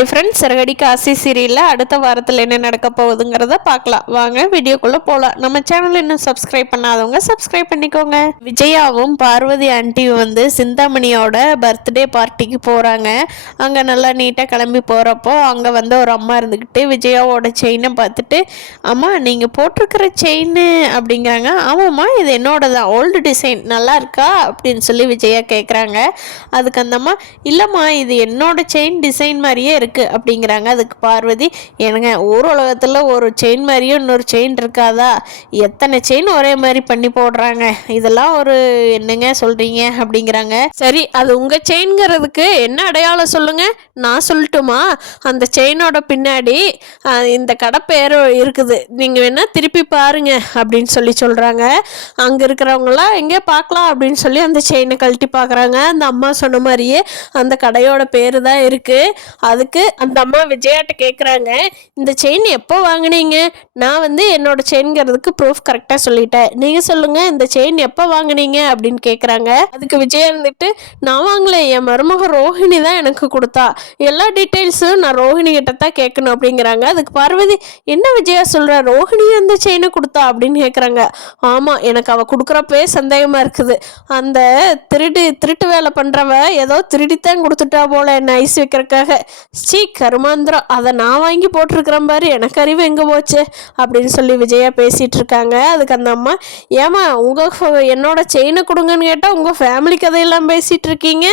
Hi friends, சிறகடி Kashi சீரியலில் அடுத்த வாரத்தில் என்ன நடக்க போகுதுங்கிறத பார்க்கலாம். வாங்க வீடியோக்குள்ளே போகலாம். நம்ம சேனல் இன்னும் சப்ஸ்கிரைப் பண்ணாதவங்க சப்ஸ்கிரைப் பண்ணிக்கோங்க. விஜயாவும் பார்வதி ஆண்டியும் வந்து சிந்தாமணியோட பர்த்டே பார்ட்டிக்கு போகிறாங்க. அங்கே நல்லா நீட்டாக கிளம்பி போகிறப்போ அங்கே வந்து ஒரு அம்மா இருந்துக்கிட்டு விஜயாவோட செயினை பார்த்துட்டு, அம்மா நீங்கள் போட்டிருக்கிற செயின் அப்படிங்கிறாங்க. ஆமாம்மா, இது என்னோட தான், ஓல்டு டிசைன், நல்லா இருக்கா அப்படின்னு சொல்லி விஜயா கேட்குறாங்க. அதுக்கு அந்த அம்மா, இல்லைம்மா இது என்னோட செயின் டிசைன் மாதிரியே இருக்குது அப்படிங்கிறாங்க. அதுக்கு பார்வதி, எனக்கு ஒரு உலகத்தில் ஒரு செயின் மாதிரியும் இன்னொரு செயின் இருக்காதா, எத்தனை செயின் ஒரே மாதிரி பண்ணி போடுறாங்க, இதெல்லாம் ஒரு என்னங்க சொல்கிறீங்க அப்படிங்கிறாங்க. சரி, அது உங்கள் செயின்ங்கிறதுக்கு என்ன அடையாளம் சொல்லுங்க, நான் சொல்லட்டுமா? அந்த செயினோட பின்னாடி இந்த கடை பேர் இருக்குது, நீங்கள் வேணால் திருப்பி பாருங்க அப்படின்னு சொல்கிறாங்க. அங்கே இருக்கிறவங்களாம் எங்கே பார்க்கலாம் அப்படின்னு சொல்லி அந்த செயினை கழட்டி பார்க்குறாங்க. அந்த அம்மா சொன்ன மாதிரியே அந்த கடையோட பேர் தான் இருக்குது. அதுக்கு அந்த அம்மா விஜயாட்ட கேட்குறாங்க, இந்த செயின் எப்போ வாங்கினீங்க? நான் வந்து என்னோட செயின்ங்கிறதுக்கு ப்ரூஃப் கரெக்டாக சொல்லிட்டேன், நீங்கள் சொல்லுங்கள் இந்த செயின் எப்போ வாங்கினீங்க அப்படின்னு கேட்குறாங்க. அதுக்கு விஜயா இருந்துட்டு, நான் வாங்கல, என் மருமக ரோஹிணி தான் எனக்கு கொடுத்தா, எல்லா டீட்டெயில்ஸும் நான் ரோஹிணி கிட்ட தான் கேட்கணும் அப்படிங்கிறாங்க. அதுக்கு பார்வதி, என்ன விஜயா சொல்கிற, ரோஹிணி அந்த செயினை கொடுத்தா அப்படின்னு கேட்குறாங்க. ஆமாம், எனக்கு அவள் கொடுக்குறப்பே சந்தேகமாக இருக்குது, அந்த திருட்டு வேலை பண்ணுறவ ஏதோ திருடித்தான் கொடுத்துட்டா போல என்ன ஐஸ் வைக்கிறதுக்காக, கருமாந்திரம், அதை நான் வாங்கி போட்டிருக்கிறேன் பாரு, எனக்கு அறிவு எங்கே போச்சு அப்படின்னு சொல்லி விஜயா பேசிகிட்டு இருக்காங்க. அதுக்கு அந்த அம்மா, ஏமா என்னோட செயினை கொடுங்கன்னு கேட்டால் உங்கள் ஃபேமிலி கதையெல்லாம் பேசிகிட்டு இருக்கீங்க,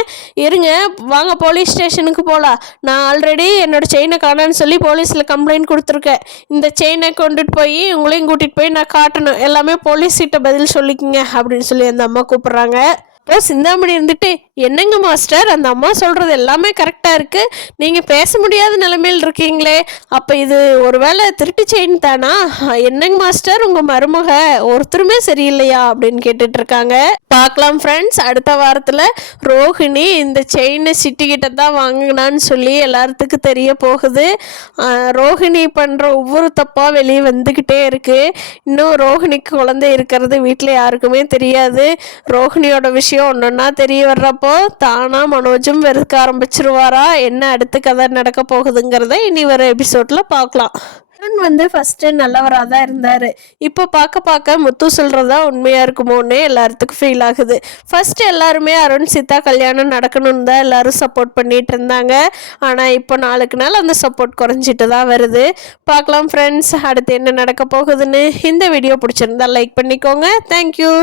இருங்க வாங்க போலீஸ் ஸ்டேஷனுக்கு போகலாம், நான் ஆல்ரெடி என்னோட செயினை காணான்னு சொல்லி போலீஸில் கம்ப்ளைண்ட் கொடுத்துருக்கேன், இந்த செயினை கொண்டுட்டு போய் உங்களையும் கூட்டிகிட்டு போய் நான் காட்டணும், எல்லாமே போலீஸ்கிட்ட பதில் சொல்லிக்கிங்க அப்படின்னு சொல்லி அந்த அம்மா கூப்பிட்றாங்க. அப்புறம் சிந்தாமணி இருந்துட்டு, என்னங்க மாஸ்டர், அந்த அம்மா சொல்கிறது எல்லாமே கரெக்டாக இருக்குது, நீங்கள் பேச முடியாத நிலைமையில் இருக்கீங்களே, அப்போ இது ஒரு வேளை திருட்டு செயின் தானா? என்னங்க மாஸ்டர், உங்கள் மருமக ஒருத்தருமே சரியில்லையா அப்படின்னு கேட்டுட்ருக்காங்க. பார்க்கலாம் ஃப்ரெண்ட்ஸ், அடுத்த வாரத்தில் ரோஹிணி இந்த செயினை சிட்டிக்கிட்ட தான் வாங்கினான்னு சொல்லி எல்லாத்துக்கும் தெரிய போகுது. ரோஹிணி பண்ணுற ஒவ்வொரு தப்பாக வெளியே வந்துக்கிட்டே இருக்குது. இன்னும் ரோஹிணிக்கு குழந்தை இருக்கிறது வீட்டில் யாருக்குமே தெரியாது. ரோஹிணியோட விஷயம் ஒன்றொன்னா தெரிய வர்றப்போ தானா மனோஜும் வெறுக்க ஆரம்பிச்சிருவாரா? என்ன அடுத்த கதை நடக்க போகுதுங்கிறத இனி வர எபிசோட்ல பார்க்கலாம். அருண் வந்து ஃபஸ்ட்டு நல்லவராக தான் இருந்தார். இப்போ பார்க்க முத்து சொல்கிறதா உண்மையாக இருக்குமோன்னு எல்லாத்துக்கும் ஃபீல் ஆகுது. ஃபஸ்ட்டு எல்லாருமே அருண் சீதா கல்யாணம் நடக்கணும்னு தான் எல்லோரும் சப்போர்ட் பண்ணிகிட்டு இருந்தாங்க. ஆனால் இப்போ நாளுக்கு நாள் அந்த சப்போர்ட் குறைஞ்சிட்டு தான் வருது. பார்க்கலாம் ஃப்ரெண்ட்ஸ், அடுத்து என்ன நடக்க போகுதுன்னு. இந்த வீடியோ பிடிச்சிருந்தா லைக் பண்ணிக்கோங்க. தேங்க்யூ.